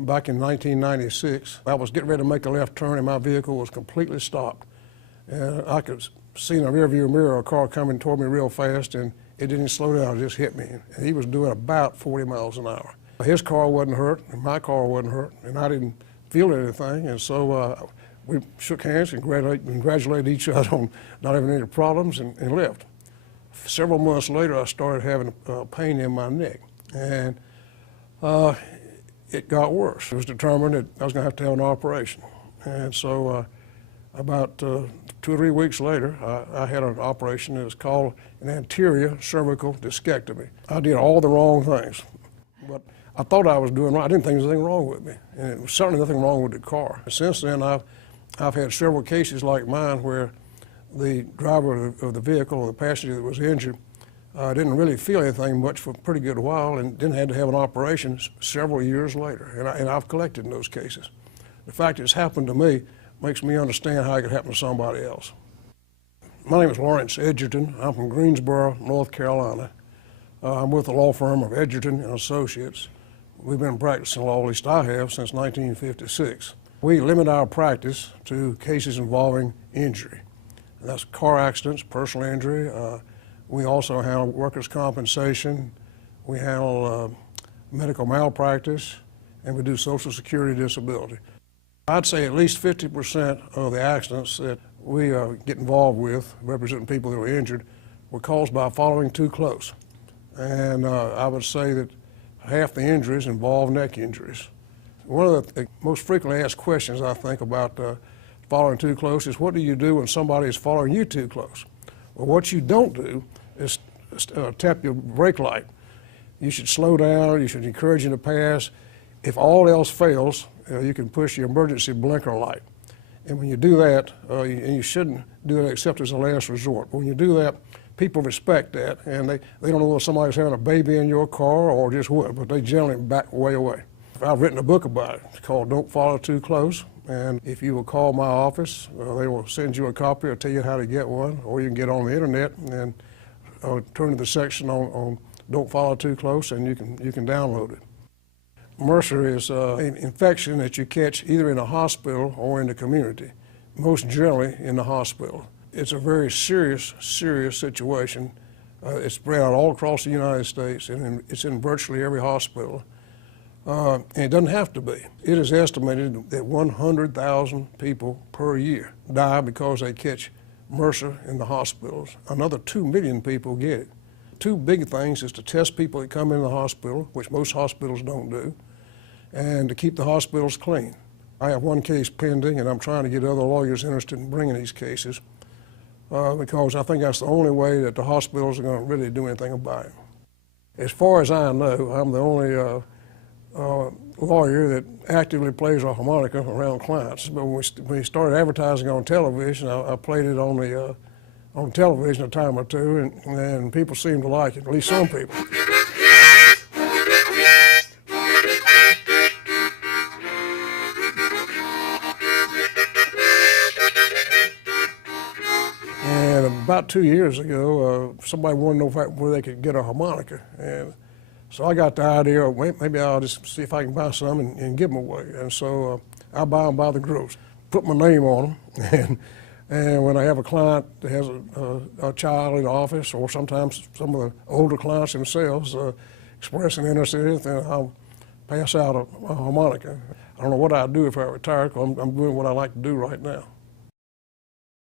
Back in 1996, I was getting ready to make a left turn and my vehicle was completely stopped. And I could see in the rearview mirror a car coming toward me real fast, and it didn't slow down, it just hit me. And he was doing about 40 miles an hour. His car wasn't hurt, and my car wasn't hurt, and I didn't feel anything. And so we shook hands and congratulated each other on not having any problems and left. Several months later, I started having pain in my neck. And it got worse. It was determined that I was going to have an operation. And so about 2 or 3 weeks later, I had an operation that was called an anterior cervical discectomy. I did all the wrong things, but I thought I was doing right. I didn't think there was anything wrong with me, and there was certainly nothing wrong with the car. Since then, I've had several cases like mine where the driver of the vehicle, or the passenger that was injured, didn't really feel anything much for a pretty good while and then had to have an operation several years later. And I've collected in those cases. The fact that it's happened to me makes me understand how it could happen to somebody else. My name is Lawrence Egerton. I'm from Greensboro, North Carolina. I'm with the law firm of Egerton Associates. We've been practicing law, at least I have, since 1956. We limit our practice to cases involving injury. And that's car accidents, personal injury. We also handle workers' compensation, we handle medical malpractice, and we do Social Security disability. I'd say at least 50% of the accidents that we get involved with, representing people that were injured, were caused by following too close. And I would say that half the injuries involve neck injuries. One of the most frequently asked questions, I think, about following too close is, what do you do when somebody is following you too close? Well, what you don't do is tap your brake light. You should slow down, you should encourage them to pass. If all else fails, you can push your emergency blinker light. And when you do that, and you shouldn't do it except as a last resort. But when you do that, people respect that, and they don't know if somebody's having a baby in your car or just what, but they generally back way away. I've written a book about it. It's called Don't Follow Too Close. And if you will call my office, they will send you a copy or tell you how to get one, or you can get on the internet and turn to the section on Don't Follow Too Close, and you can download it. MRSA is an infection that you catch either in a hospital or in the community, most generally in the hospital. It's a very serious situation. It's spread out all across the United States, and it's in virtually every hospital. And it doesn't have to be. It is estimated that 100,000 people per year die because they catch MRSA in the hospitals. Another 2 million people get it. Two big things is to test people that come in the hospital, which most hospitals don't do, and to keep the hospitals clean. I have one case pending, and I'm trying to get other lawyers interested in bringing these cases because I think that's the only way that the hospitals are going to really do anything about it. As far as I know, I'm the only lawyer that actively plays a harmonica around clients. But when we started advertising on television, I played it on television a time or two, and people seemed to like it, at least some people. And about 2 years ago, somebody wanted to know where they could get a harmonica. And so I got the idea, maybe I'll just see if I can buy some and give them away. And so I buy them by the gross, put my name on them, and when I have a client that has a child in the office, or sometimes some of the older clients themselves express an interest in it, then I'll pass out a harmonica. I don't know what I'd do if I retired, because I'm doing what I like to do right now.